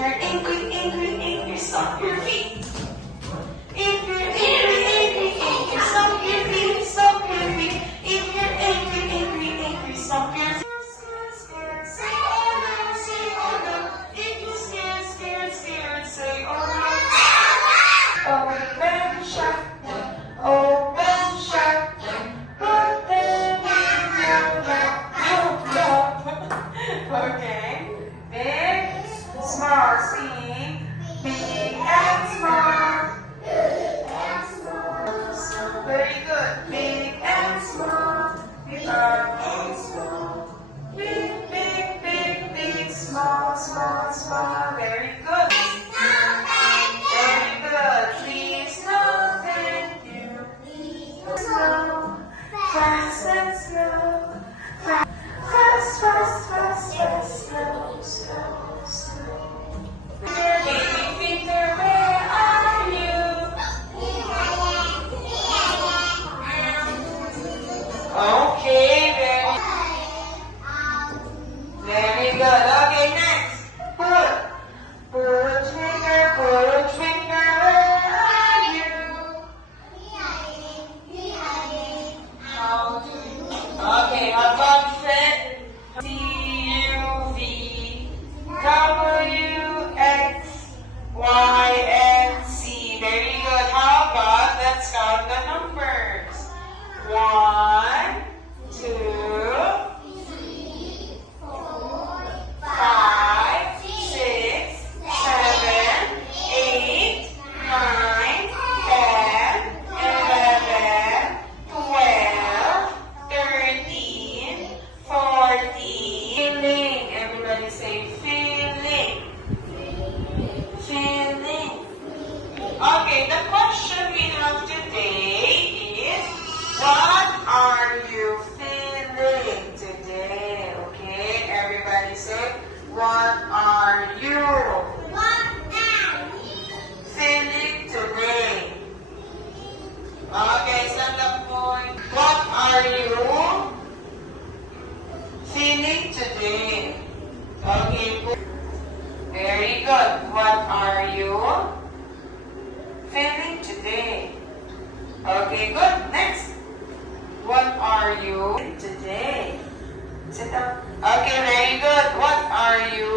you're angry, angry, angry, stomp your feet. If you're angry, angry, angry, stomp your feet, stomp your feet. If you're angry, angry, angry, stomp your feet. Scared, say oh no, say oh no. If you're scared, scared, scared, say oh no. Open shotgun, open shotgun, put them in your lap. Okay, big, small, sing, big and small. Very good, big and small, big and small. Big, big, big, big, small, small, small. Very good. Very good. Please, no, thank you. Slow, fast and slow. Fast, fast, fast, fast, slow, slow, slow. Baby finger, where are you? Okay, very good. Okay, next. Put finger, where are you? Okay, how about fit? C-U-V, W, X, Y, and Z. Very good. How about, let's count the numbers. 1, 2, 5, 6, 7, 8, 9, 10, 11, 12, 13, 14. Feeling. Everybody say feeling. Feeling. Okay, the question we have today is, what are you feeling today? Okay, everybody say, what are you feeling today? Okay, stand up point. What are you feeling today? Okay, very good. What are you feeling today? Okay, good. Next. What are you today? Sit up. Okay, very good. What are you